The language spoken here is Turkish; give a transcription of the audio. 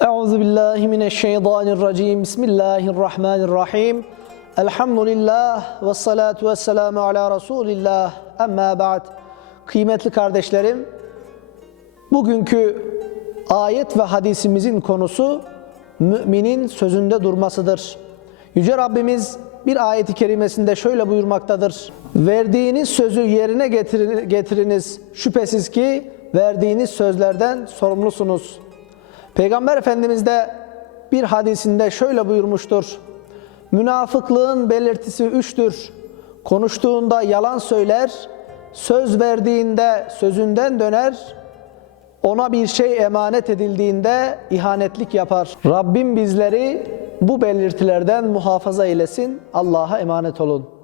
billahi mineşşeytanirracim. Bismillahirrahmanirrahim. Elhamdülillah ve salatu ve selamu ala Resulillah. Amma ba'd. Kıymetli kardeşlerim, bugünkü ayet ve hadisimizin konusu müminin sözünde durmasıdır. Yüce Rabbimiz bir ayeti kerimesinde şöyle buyurmaktadır. Verdiğiniz sözü yerine getirin- getiriniz. Şüphesiz ki verdiğiniz sözlerden sorumlusunuz. Peygamber Efendimiz de bir hadisinde şöyle buyurmuştur. Münafıklığın belirtisi üçtür. Konuştuğunda yalan söyler, söz verdiğinde sözünden döner, ona bir şey emanet edildiğinde ihanetlik yapar. Rabbim bizleri bu belirtilerden muhafaza eylesin. Allah'a emanet olun.